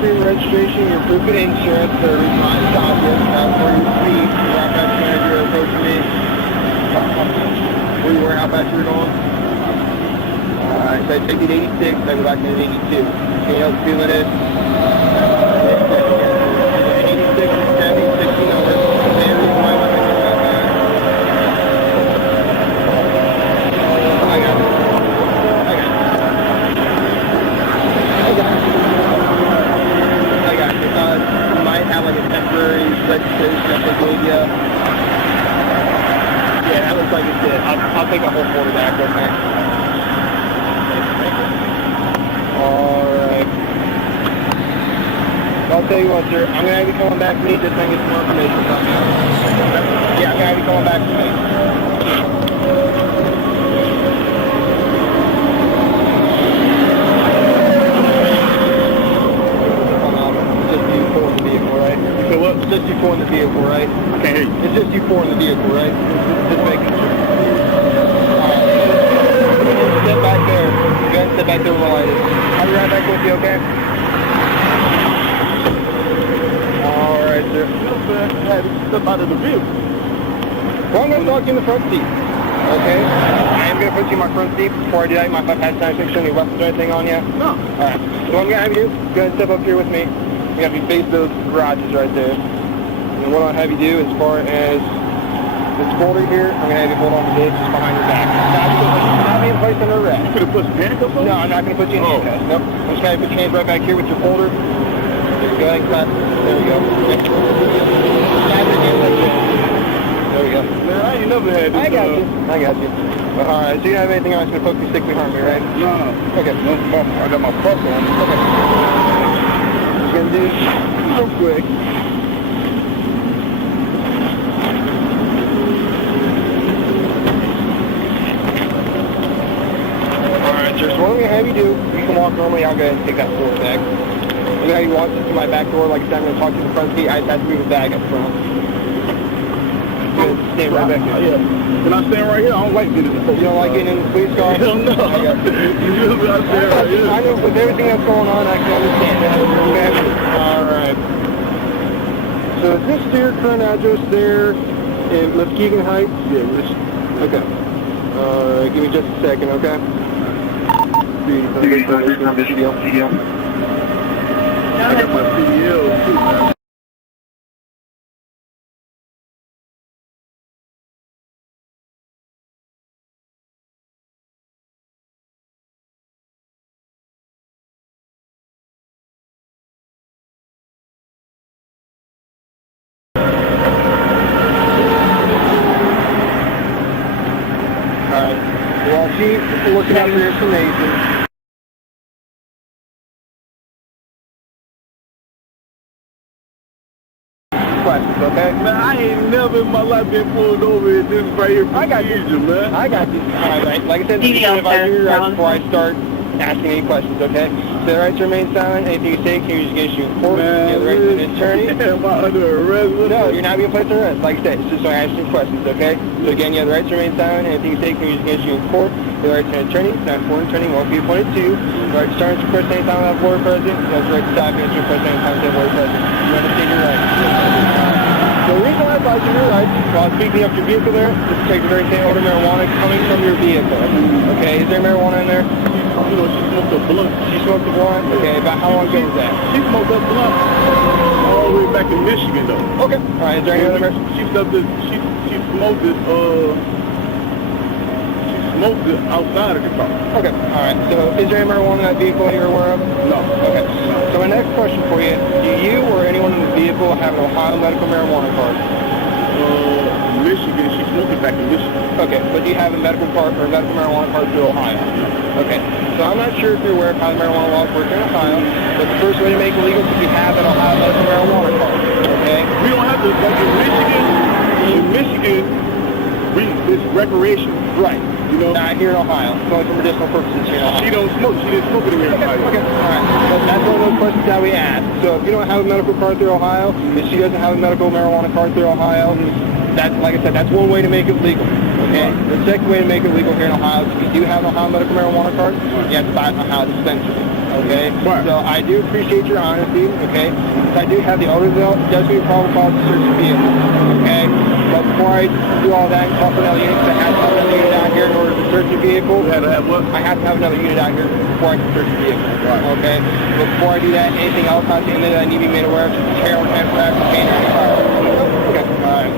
for your registration, your proof of insurance, the reason I stopped you, for your speed, your how fast you were approaching me. Where you were, how fast you were going. Alright, so I take it 86, I go back to 82. Anything else feeling it? 86 is Chevy, 16 over. Same reason why I'm going to you might have like a temporary registration that they gave you. Yeah, that looks like it did. I'll take a whole quarter back, okay? Alright. I'll tell you what, sir. I'm going to have you coming back to me just to get some more information from you. Yeah, I'm going to have you coming back to me. It's just you four in the vehicle, right? I can't hear you. It's just you four in the vehicle, right? Just making sure. Step back there. Go ahead and step back there with the light. I'll be right back with you, okay? Alright, sir. Step out of the vehicle. Well, I'm going to talk to you in the front seat. Okay? I am going to put you in my front seat. Before I do that, you might have had time to show any weapons or anything on you. No. Alright. So what I'm going to have you do, go ahead and step up here with me. You have to face those garages right there. And what I'll have you do as far as this folder here, I'm going to have you hold on to this just behind your back. Not being placed under arrest. You could have put some handcuffs on? No, I'm not going to put you in handcuffs. Nope. I'm just going to put your hands right back here with your folder. There you go. There we go. Okay. There we go. Man, I ain't never had this. I got you. Alright, so you don't have anything else going to poke me, stick me, harm me, right? No. Okay. No, I got my puff on. Okay. Gonna do real quick. Alright, sir, so what I'm gonna have you do, you can walk normally, I'll go ahead and take that forward bag. I'm gonna have you walk to my back door, like I said, I'm gonna talk to the front seat, I just have to move the bag up front. Good, stand right back there. Yeah. Can I stand right here? I don't like getting in the police car. You don't like getting in the police car? Hell no. I got you. I know, with everything that's going on, I can understand that. Alright. So is this your current address there in Muskegon Heights? Yeah, okay. Give me just a second, okay? I got my CDL too, man. Well, she's looking at your information. Questions, okay? Man, I ain't never in my life been pulled over in this right here. I got you, man. I got you. Alright, like I said, this is if I do right before I start asking any questions, okay? So the right to remain silent, anything you say can you just get you in court. You have the right to an attorney. Am I under arrest? No, you're not being placed under arrest. Like I said, it's just so I ask you questions, okay? So again, you have the right to remain silent, anything you say can you just get you in court. You have the right to an attorney, not for an attorney, won't be appointed to you. The right to start your person anytime without board president. You have the right to stop and your person anytime without board president. You understand your rights. So the reason I advise you your rights, while speaking up your vehicle there, is to take a very thin odor of marijuana coming from your vehicle. Okay, is there marijuana in there? You know, she smoked a blunt. She smoked a blunt? Okay, about how long ago was that? She smoked a blunt all the way back in Michigan, though. Okay. All right, is there any other marijuana? She smoked it outside of the car. Okay, all right. So is there any marijuana in that vehicle that you're aware of? No. Okay. So my next question for you, do you or anyone in the vehicle have an Ohio medical marijuana card? Michigan, she smoked it back in Michigan. Okay, but do you have a medical card or a medical marijuana card through Ohio? Okay, so I'm not sure if you're aware of how the marijuana laws work in Ohio, but the first way to make it legal is if you have an Ohio medical marijuana card, okay? We don't have to, like in Michigan, it's recreation. Right. You know? Not here in Ohio. It's only for medicinal purposes here in Ohio. She don't smoke. She didn't smoke it here in Ohio. Okay, all right. So that's one of those questions that we ask. So if you don't have a medical card through Ohio, if she doesn't have a medical marijuana card through Ohio, that's, like I said, that's one way to make it legal. Okay? The second way to make it legal here in Ohio is if you do have an Ohio medical marijuana card, you have to buy it in Ohio dispensary. okay? Right. So I do appreciate your honesty, okay? So I do have the odor bill. It does mean probable cause to search the vehicle, okay? But before I do all that and call for another unit, I have to have another unit out here in order to search the vehicle. You had to have what? I have to have another unit out here before I can search the vehicle, Right. okay? But before I do that, anything else out there that I need to be made aware of, just heroin, anthrax, cocaine, or any firearms? Okay, all right.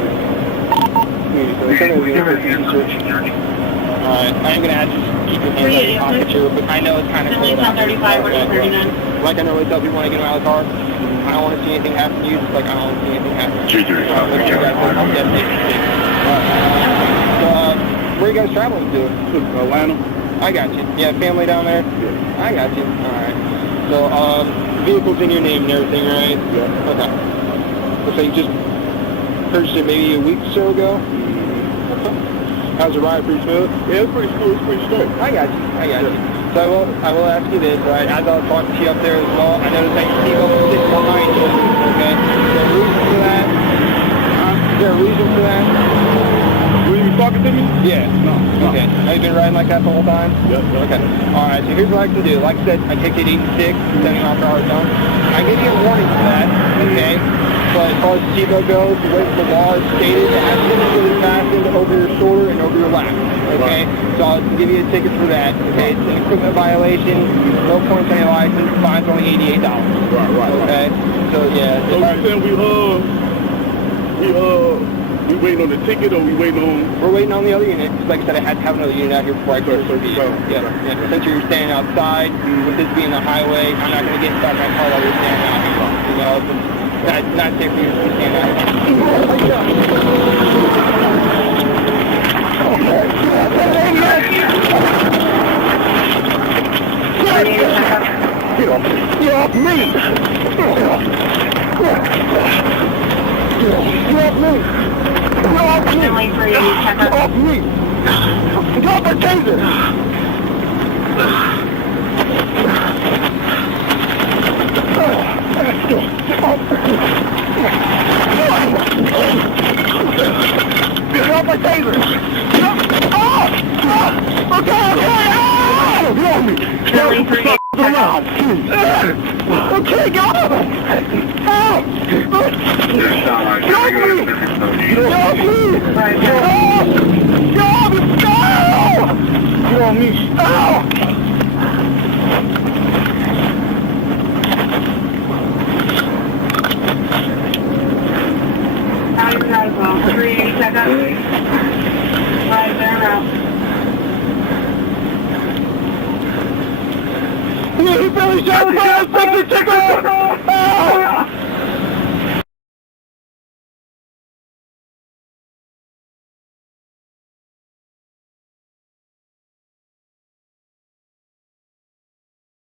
Alright, I'm going to have to keep your hands out of your pocket here, but I know it's kind of cold out here. Like I normally tell people when I get them out of the car, I don't want to see anything happen to you, just like I don't want to see anything happen to you. So, where are you guys traveling to? Atlanta. I got you. You have family down there? Yeah. I got you. Alright. So, vehicle's in your name and everything, right? Yeah. Okay. So you just purchased it maybe a week or so ago? How's the ride? Pretty smooth? Yeah, it's pretty smooth. It's pretty straight. I got you. So I will ask you this, right? As I was talking to you up there as well, I noticed that your seatbelt sits behind you, okay? Is there a reason for that? Is there a reason for that? Were you talking to me? Yeah. No. Okay. Have you been riding like that the whole time? Yeah. Okay. Alright, so here's what I can do. Like I said, I take it 86, 70 mile per hour zone. I give you a warning for that, okay? But as far as the seatbelt goes, the way the law is stated, it has to be really fastened over your shoulder and over your lap, okay? Right. So I'll give you a ticket for that, okay? It's an equipment violation, no points on your license, fine's only $88. Right. Okay? So yeah. So you saying we waiting on the ticket, or we waiting on? We're waiting on the other unit, because like I said, I had to have another unit out here before I could search the vehicle. Yeah. Since you're standing outside, with this being the highway, I'm not going to get inside my car while you're standing out here. You know, it's not safe for you to stand out here. Get off me! Get off me! Drop the taser! Drop my taser! Okay! Get off me! Okay, go! Get on me! He barely shot me!